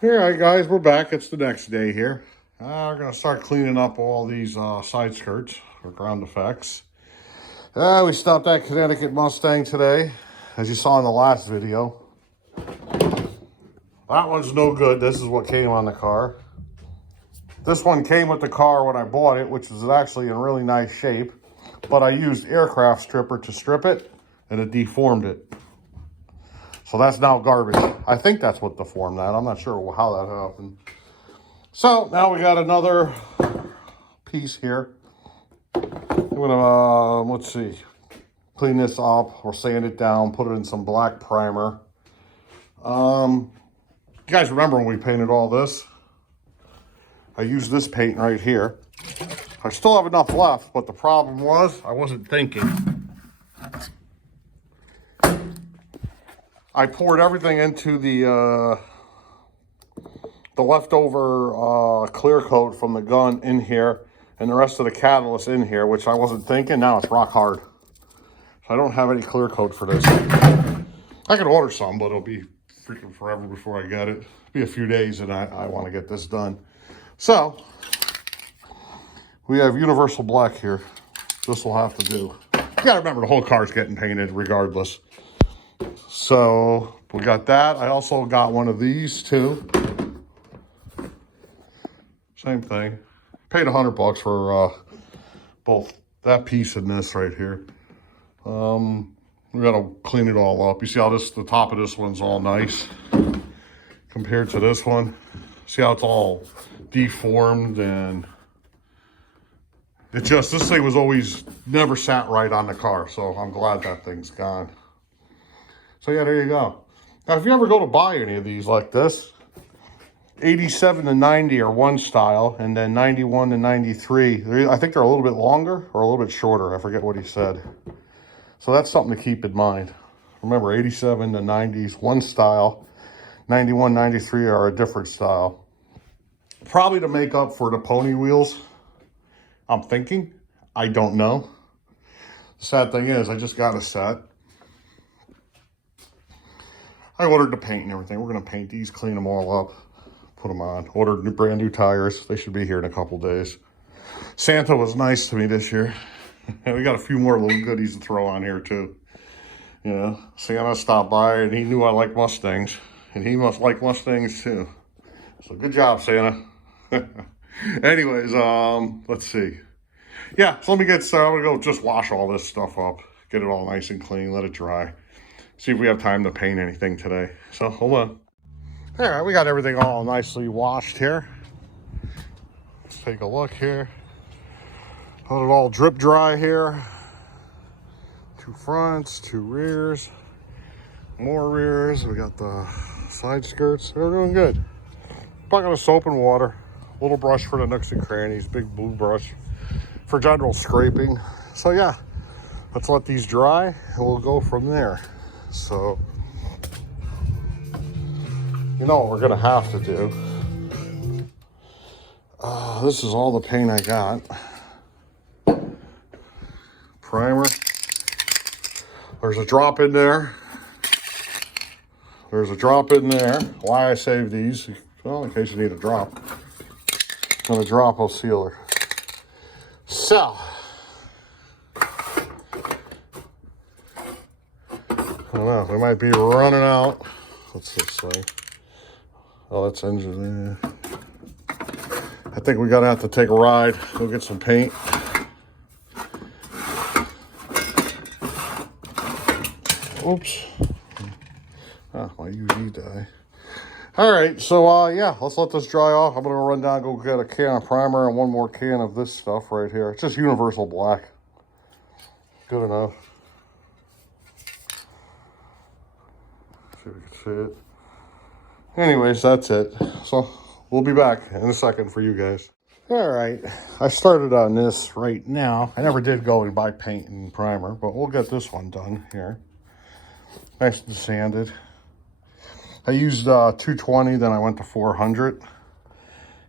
All right, guys, we're back. It's the next day here. We're going to start cleaning up all these side skirts or ground effects. We stopped at Connecticut Mustang today, as you saw in the last video. That one's no good. This is what came on the car. This one came with the car when I bought it, which is actually in really nice shape. But I used aircraft stripper to strip it, and it deformed it. So that's now garbage. I think that's what deformed that. I'm not sure how that happened. So now we got another piece here. I'm gonna, let's see, clean this up or sand it down, put it in some black primer. You guys remember when we painted all this? I used this paint right here. I still have enough left, but the problem was I wasn't thinking. I poured everything into the leftover clear coat from the gun in here, and the rest of the catalyst in here, which I wasn't thinking. Now it's rock hard. So I don't have any clear coat for this. I could order some, but it'll be freaking forever before I get it. It'll be a few days, and I want to get this done. So we have universal black here. This will have to do. You gotta remember the whole car's getting painted regardless. So we got that. I also got one of these too. Same thing. Paid $100 for both that piece and this right here. We gotta clean it all up. You see how the top of this one's all nice compared to this one. See how it's all deformed, and this thing was always never sat right on the car. So I'm glad that thing's gone. So yeah, there you go. Now, if you ever go to buy any of these like this, 87 to 90 are one style, and then 91 to 93, I think they're a little bit longer or a little bit shorter. I forget what he said. So that's something to keep in mind. Remember, 87 to 90s, one style. 91, 93 are a different style. Probably to make up for the pony wheels, I'm thinking. I don't know. The sad thing is, I just got a set. I ordered the paint and everything. We're going to paint these, clean them all up, put them on. Ordered brand new tires. They should be here in a couple days. Santa was nice to me this year. And we got a few more little goodies to throw on here too. You know, Santa stopped by and he knew I like Mustangs. And he must like Mustangs too. So good job, Santa. Anyways, let's see. Yeah, so let me get started. I'm going to go just wash all this stuff up. Get it all nice and clean. Let it dry. See if we have time to paint anything today. So hold on. All right, we got everything all nicely washed here. Let's take a look here. Let it all drip dry here. 2 fronts, 2 rears, more rears. We got the side skirts. They're doing good. Bucket of soap and water. Little brush for the nooks and crannies. Big blue brush for general scraping. So yeah, let's let these dry and we'll go from there. So, you know what we're gonna have to do. This is all the paint I got. Primer. There's a drop in there. There's a drop in there. Why I saved these? Well, in case you need a drop. And a drop of sealer. So, I don't know, we might be running out. What's this thing? Oh, that's engine. I think we gotta have to take a ride, go get some paint. Oops. Ah, my UV dye. All right, so yeah, let's let this dry off. I'm gonna run down, go get a can of primer and one more can of this stuff right here. It's just universal black. Good enough. See if we can see it. Anyways, that's it. So we'll be back in a second for you guys. All right, I started on this right now. I never did go and buy paint and primer, but we'll get this one done here. Nice and sanded. I used 220, then I went to 400.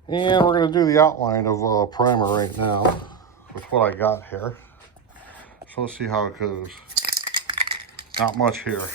And we're gonna do the outline of primer right now with what I got here. So let's see how it goes. Not much here.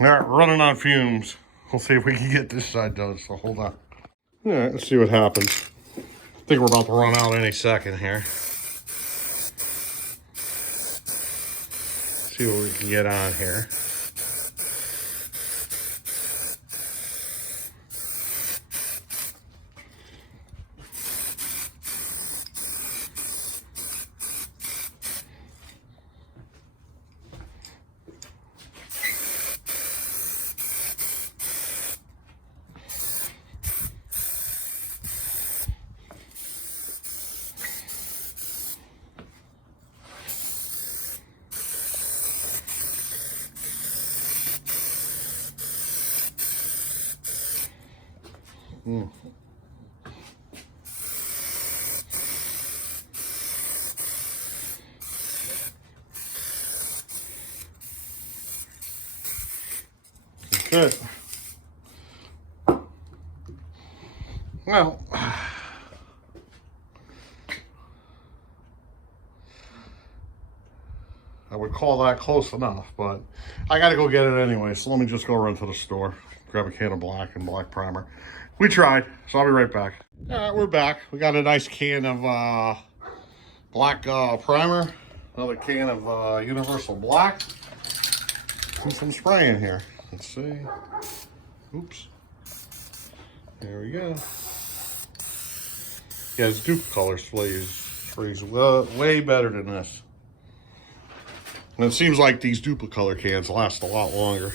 All right, we're running on fumes. We'll see if we can get this side done, so hold on. All right, let's see what happens. I think we're about to run out any second here. See what we can get on here. Good. Well, I would call that close enough, but I gotta go get it anyway, so let me just go run to the store, grab a can of black and black primer. We tried, so I'll be right back. All right, we're back. We got a nice can of black primer, another can of universal black, and some spray in here. Let's see. Oops. There we go. Yeah, this dupe color sprays way better than this. And it seems like these Duplicolor cans last a lot longer.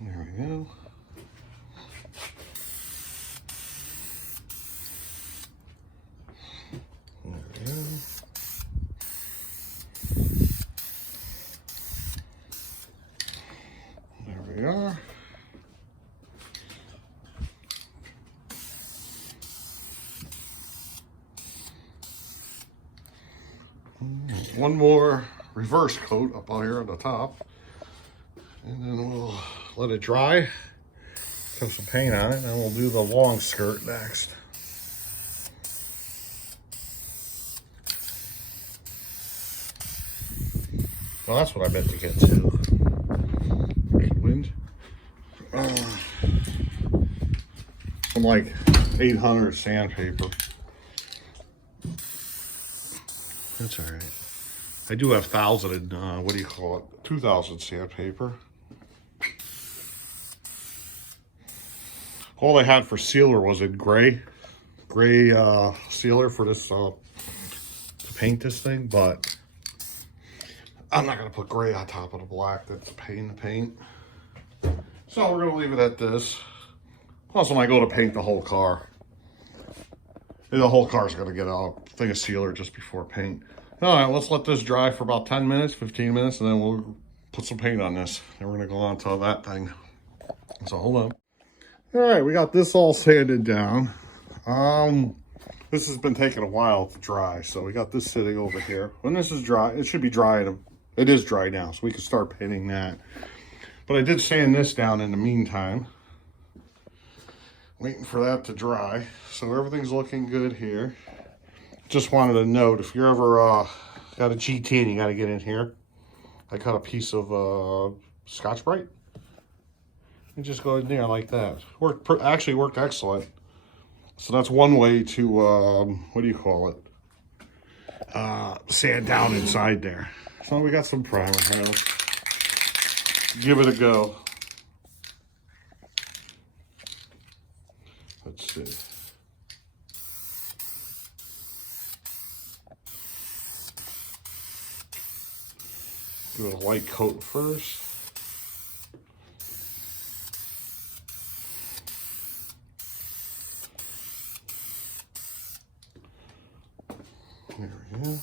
There we go. There we go. There we are. One more reverse coat up on here on the top, and then we'll let it dry, put some paint on it, and then we'll do the long skirt next. Well, that's what I meant to get to. Wind. Some like 800 sandpaper. That's all right. I do have 1,000, what do you call it? 2,000 sandpaper. All they had for sealer was in gray sealer for this, to paint this thing, but I'm not gonna put gray on top of the black. That's a pain to paint. So we're gonna leave it at this. Plus when I go to paint the whole car, the whole car's gonna get a thing of sealer just before paint. All right, let's let this dry for about 10 minutes, 15 minutes, and then we'll put some paint on this. And we're gonna go on to that thing. So hold on. All right, we got this all sanded down. This has been taking a while to dry, so we got this sitting over here. When this is dry, it should be dry. It is dry now, so we can start painting that. But I did sand this down in the meantime, waiting for that to dry. So everything's looking good here. Just wanted to note, if you're ever got a GT and you got to get in here, I cut a piece of Scotch-Brite and just go in there like that. Actually worked excellent. So that's one way to what do you call it? Sand down inside there. So we got some primer here. Let's give it a go. Let's see. Do a light coat first. There we go.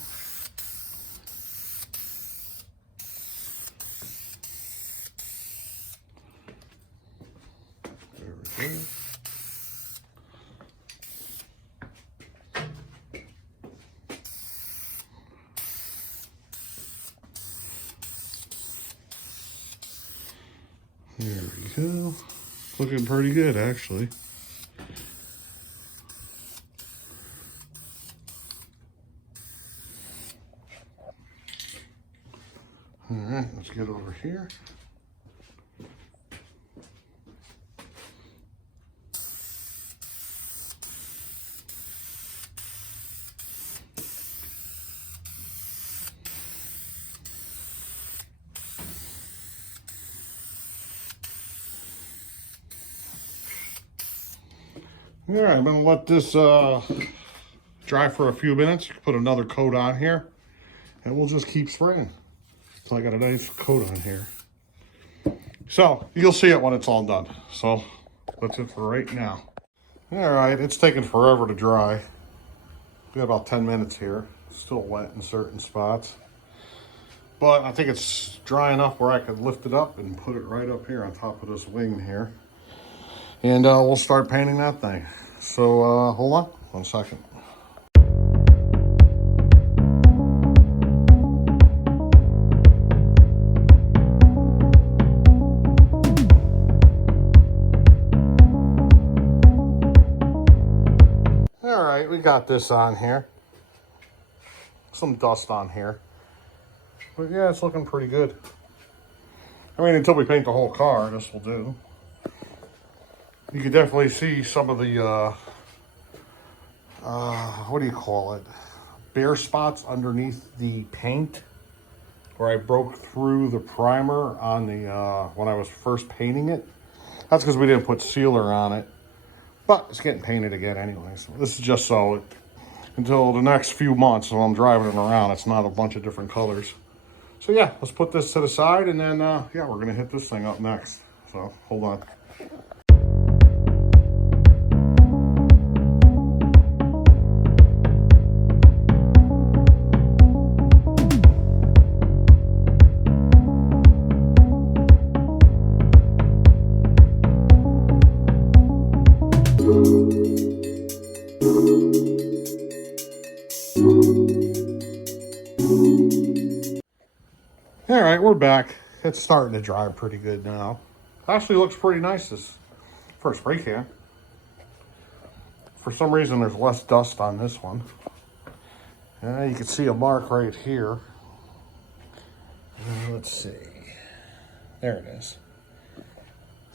There we go. There we go. Looking pretty good, actually. All right, let's get over here. All right, I'm gonna let this dry for a few minutes. Put another coat on here, and we'll just keep spraying. So I got a nice coat on here. So you'll see it when it's all done. So that's it for right now. All right, it's taking forever to dry. We got about 10 minutes here. Still wet in certain spots. But I think it's dry enough where I could lift it up and put it right up here on top of this wing here. And we'll start painting that thing. So hold on 1 second. All right, we got this on here. Some dust on here. But yeah, it's looking pretty good. I mean, until we paint the whole car, this will do. You can definitely see some of the, what do you call it? Bare spots underneath the paint where I broke through the primer on the, when I was first painting it. That's because we didn't put sealer on it. But it's getting painted again anyway. So this is just so until the next few months when I'm driving it around, it's not a bunch of different colors. So yeah, let's put this to the side and then, yeah, we're gonna hit this thing up next. So hold on. All right, we're back. It's starting to dry pretty good now. Actually looks pretty nice this for a spray can. For some reason, there's less dust on this one. You can see a mark right here. Let's see. There it is.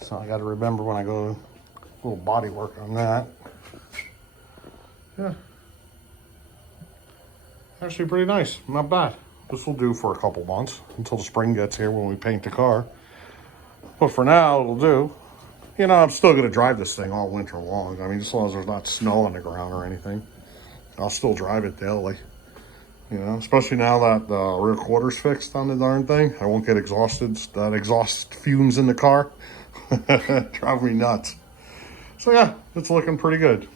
So I got to remember when I go a little body work on that. Yeah. Actually pretty nice, not bad. This will do for a couple months until the spring gets here when we paint the car. But for now, it'll do. You know, I'm still gonna drive this thing all winter long. I mean, as long as there's not snow on the ground or anything, I'll still drive it daily. You know, especially now that the rear quarter's fixed on the darn thing. I won't get exhausted, that exhaust fumes in the car. Drive me nuts. So yeah, it's looking pretty good.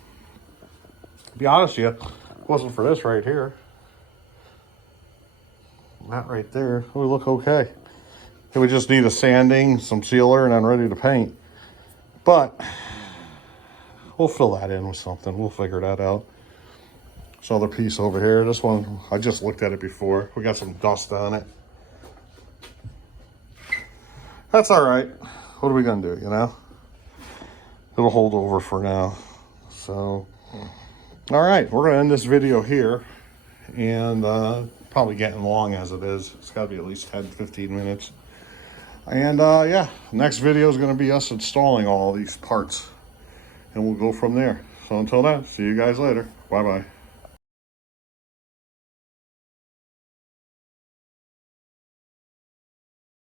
To be honest with you, if it wasn't for this right here, that right there, it would look okay. It would just need a sanding, some sealer, and then ready to paint. But we'll fill that in with something. We'll figure that out. This other piece over here, this one, I just looked at it before. We got some dust on it. That's all right. What are we gonna do, you know? It'll hold over for now. So, all right, we're gonna end this video here. And probably getting long as it is. It's gotta be at least 10-15 minutes. And yeah, next video is gonna be us installing all these parts. And we'll go from there. So until then, see you guys later. Bye-bye.